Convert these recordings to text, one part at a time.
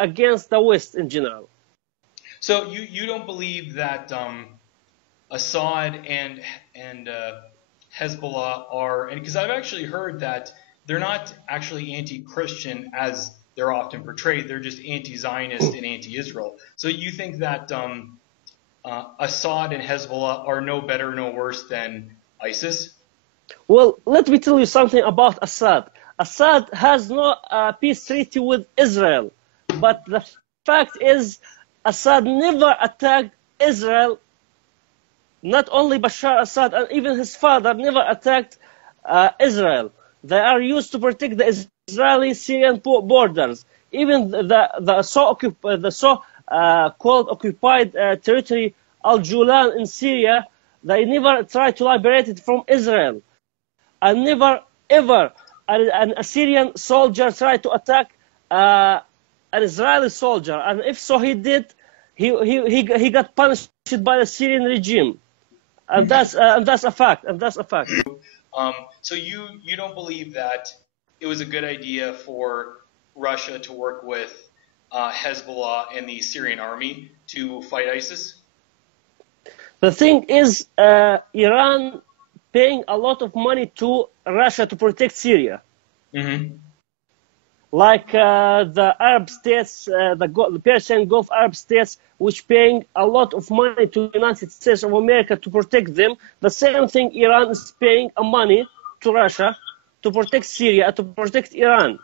against the West in general. So you don't believe that Assad and Hezbollah are, and because I've actually heard that they're not actually anti-Christian as they're often portrayed. They're just anti-Zionist and anti-Israel. So you think that Assad and Hezbollah are no better, no worse than ISIS? Well, let me tell you something about Assad. Assad has no peace treaty with Israel, but the fact is Assad never attacked Israel. Not only Bashar Assad, and even his father never attacked Israel. They are used to protect the Israeli-Syrian borders. Even the so-called occupied territory Al-Julan in Syria, they never tried to liberate it from Israel. And never, ever, an Assyrian soldier tried to attack an Israeli soldier. And if so he did, he got punished by the Syrian regime. And that's a fact. And that's a fact. So you don't believe that it was a good idea for Russia to work with Hezbollah and the Syrian army to fight ISIS? The thing is, Iran paying a lot of money to Russia to protect Syria. Mm-hmm. Like the Arab states, the Persian Gulf Arab states, which paying a lot of money to the United States of America to protect them. The same thing, Iran is paying money to Russia to protect Syria, to protect Iran.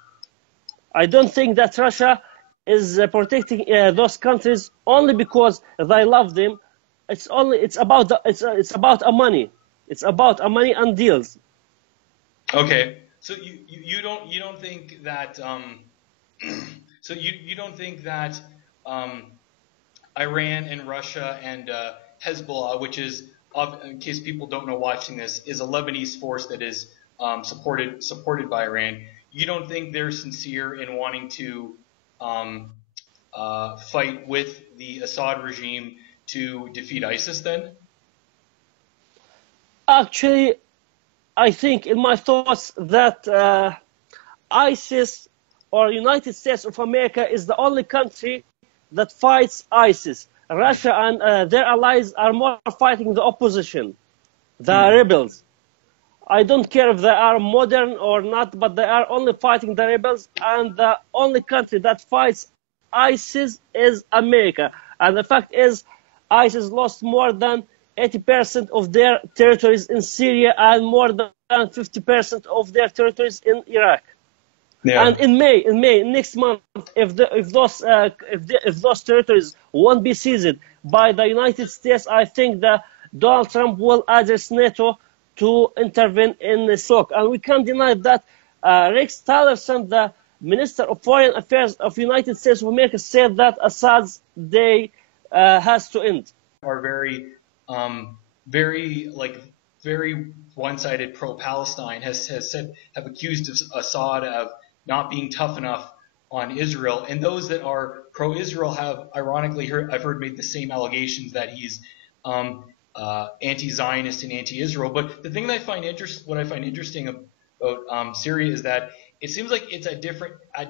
I don't think that Russia is protecting those countries only because they love them. It's about a money. It's about a money and deals. Okay. So you don't think that so you don't think that Iran and Russia and Hezbollah, which is, in case people don't know watching this, is a Lebanese force that is supported by Iran. You don't think they're sincere in wanting to fight with the Assad regime to defeat ISIS then? Actually, I think in my thoughts that ISIS or United States of America is the only country that fights ISIS. Russia and their allies are more fighting the opposition, the rebels. I don't care if they are modern or not, but they are only fighting the rebels, and the only country that fights ISIS is America. And the fact is, ISIS lost more than 80% of their territories in Syria and more than 50% of their territories in Iraq. Yeah. And in May next month, if those territories won't be seized by the United States, I think that Donald Trump will address NATO to intervene in the SOC. And we can't deny that Rex Tillerson, the Minister of Foreign Affairs of the United States of America, said that Assad's day has to end. Are very one-sided pro-Palestine have accused Assad of not being tough enough on Israel, and those that are pro-Israel have ironically I've heard made the same allegations that he's anti-Zionist and anti-Israel. But the thing that what I find interesting about Syria is that it seems like it's at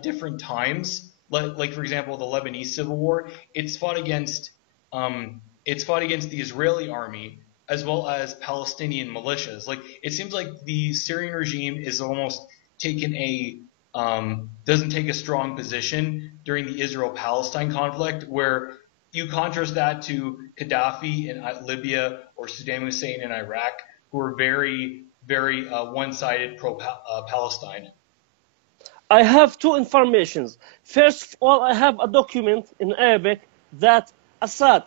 different times. Like for example, the Lebanese civil war, it's fought against the Israeli army as well as Palestinian militias. Like it seems like the Syrian regime is almost doesn't take a strong position during the Israel-Palestine conflict, where you contrast that to Gaddafi in Libya or Saddam Hussein in Iraq, who are very, very one-sided pro-Palestine. I have two informations. First of all, I have a document in Arabic that Assad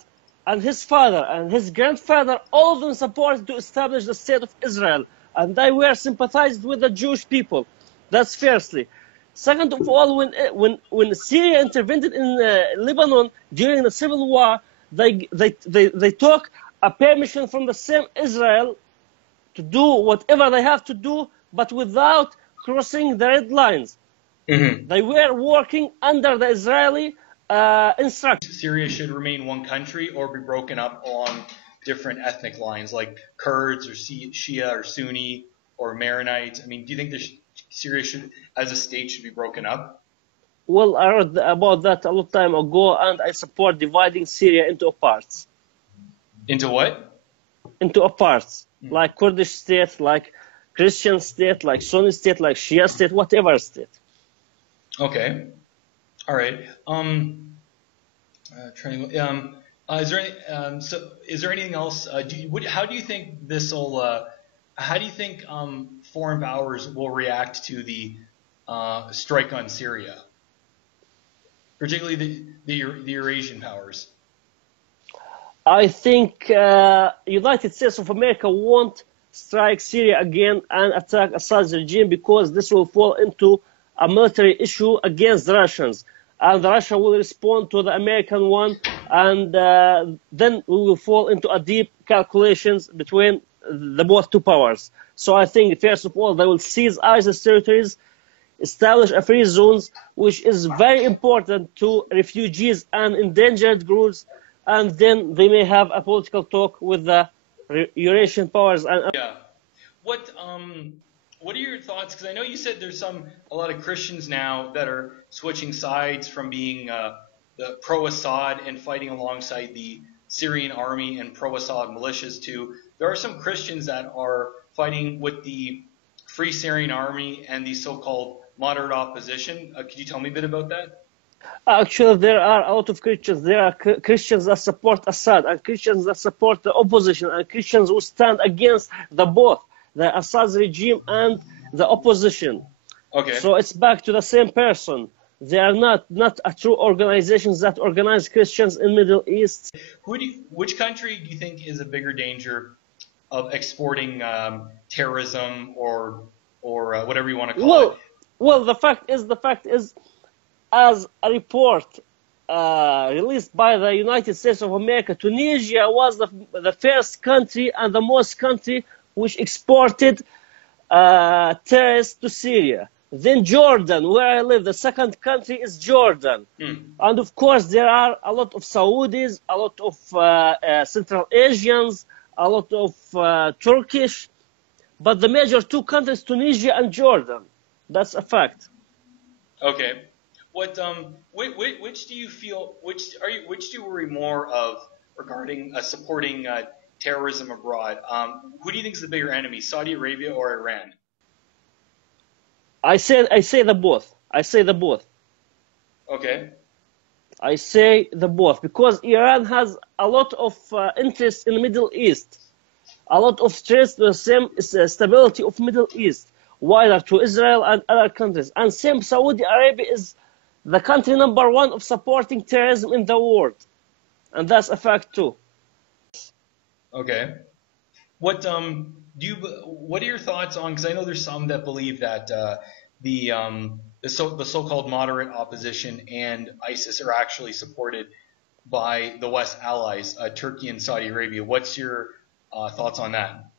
and his father and his grandfather, all of them supported to establish the state of Israel, and they were sympathized with the Jewish people. That's firstly. Second of all, when Syria intervened in Lebanon during the civil war, they took a permission from the same Israel to do whatever they have to do, but without crossing the red lines. Mm-hmm. They were working under the Israeli instructions. Syria should remain one country or be broken up on different ethnic lines, like Kurds or Shia or Sunni or Maronites. I mean, do you think Syria should, as a state, should be broken up? Well, I heard about that a long time ago, and I support dividing Syria into parts. Into what? Into parts, like Kurdish state, like Christian state, like Sunni state, like Shia state, whatever state. Okay. All right. Trying. Is there any? Is there anything else? How do you think this will? How do you think foreign powers will react to the strike on Syria, particularly the Eurasian powers? I think United States of America won't strike Syria again and attack Assad's regime because this will fall into a military issue against the Russians. And Russia will respond to the American one, and then we will fall into a deep calculations between the both two powers. So I think, first of all, they will seize ISIS territories, establish a free zones, which is very important to refugees and endangered groups, and then they may have a political talk with the Eurasian powers. Yeah. What are your thoughts? Because I know you said there's a lot of Christians now that are switching sides from being the pro-Assad and fighting alongside the Syrian army and pro-Assad militias to there are some Christians that are fighting with the Free Syrian Army and the so-called moderate opposition. Could you tell me a bit about that? Actually, there are a lot of Christians. There are Christians that support Assad, and Christians that support the opposition, and Christians who stand against both the Assad regime and the opposition. Okay. So it's back to the same person. They are not a true organizations that organize Christians in Middle East. Which country do you think is a bigger danger of exporting terrorism or whatever you want to call it? Well, the fact is, as a report released by the United States of America, Tunisia was the first country and the most country which exported terrorists to Syria. Then Jordan, where I live, the second country is Jordan. And of course, there are a lot of Saudis, a lot of Central Asians, a lot of Turkish. But the major two countries, Tunisia and Jordan. That's a fact. Okay. Which do you feel? Which do you worry more of regarding supporting terrorism abroad? Who do you think is the bigger enemy, Saudi Arabia or Iran? I say the both. Okay. I say the both because Iran has a lot of interest in the Middle East, a lot of stress to the same stability of Middle East, wider to Israel and other countries, and same Saudi Arabia is the country number one of supporting terrorism in the world, and that's a fact too. Okay. What are your thoughts on? Because I know there's some that believe that the so-called moderate opposition and ISIS are actually supported by the West allies, Turkey and Saudi Arabia. What's your thoughts on that?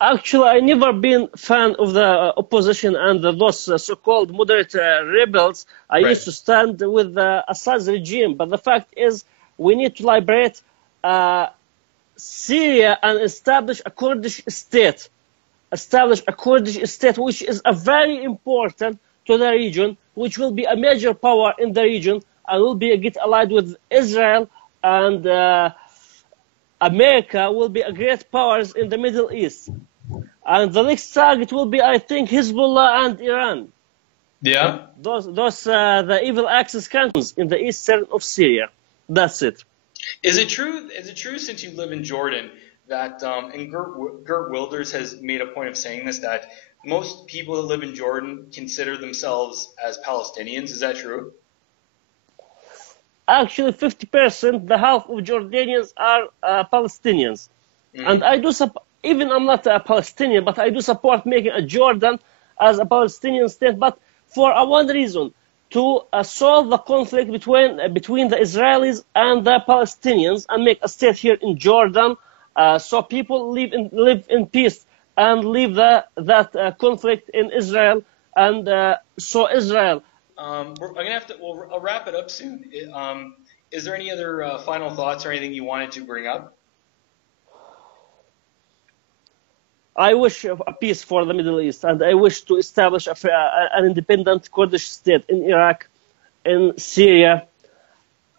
Actually, I never been fan of the opposition and those so-called moderate rebels. I used to stand with the Assad regime, but the fact is we need to liberate Syria and establish a Kurdish state. Which is a very important to the region, which will be a major power in the region and will get allied with Israel, and America will be a great powers in the Middle East. And the next target will be, I think, Hezbollah and Iran. Yeah. Those the evil Axis countries in the eastern of Syria. That's it. Is it true, since you live in Jordan, that, and Geert Wilders has made a point of saying this, that most people that live in Jordan consider themselves as Palestinians? Is that true? Actually, 50%, the half of Jordanians are Palestinians. And I do even I'm not a Palestinian, but I do support making a Jordan as a Palestinian state, but for one reason, to solve the conflict between the Israelis and the Palestinians and make a state here in Jordan, so people live in peace and leave that conflict in Israel, and so Israel. I'll wrap it up soon. Is there any other final thoughts or anything you wanted to bring up? I wish a peace for the Middle East, and I wish to establish an independent Kurdish state in Iraq, in Syria.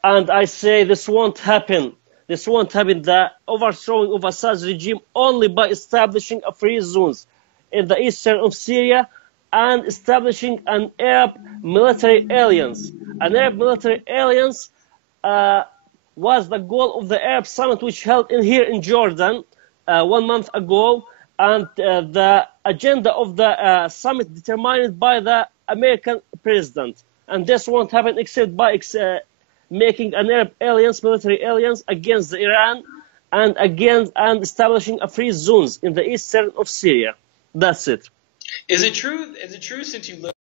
And I say this won't happen. This won't happen, the overthrowing of Assad's regime, only by establishing a free zones in the eastern of Syria and establishing an Arab military alliance. An Arab military alliance was the goal of the Arab summit, which held here in Jordan 1 month ago, and the agenda of the summit determined by the American president. And this won't happen except by making an Arab alliance, military alliance against Iran, and establishing a free zones in the eastern of Syria. That's it. Is it true? Is it true since you live